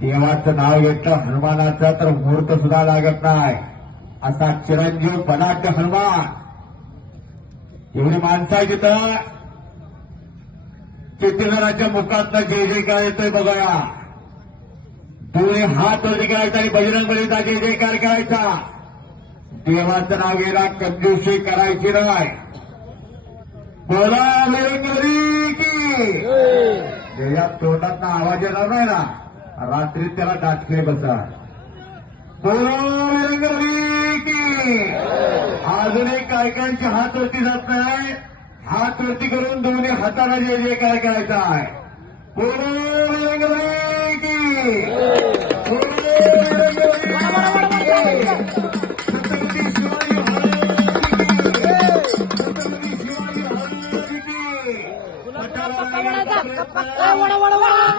देवाचं नाव घेतलं हनुमानाचं तर मुहूर्त सुद्धा लागत नाही. असा चिरंजीव पदार्थ हनुमान. एवढी माणसं आहे तिथं चित्रकाराच्या मुखात जय जयकार येतोय बघा. दोन्ही हात वरती करायचा आणि बजरंग बलीचा जय जयकार करायचा. देवाचं नाव गेला कंजूशी करायची नाही. बोला की. तोंडात आवाज येणार नाही ना. रात्री त्याला डाटके बसा. बोलो बजरंगबली की. अजूनही काय कायचे हात वरती जात नाही. हात वरती करून दोन्ही हाताला जे जे काय करायचं आहे. की. शिवाजी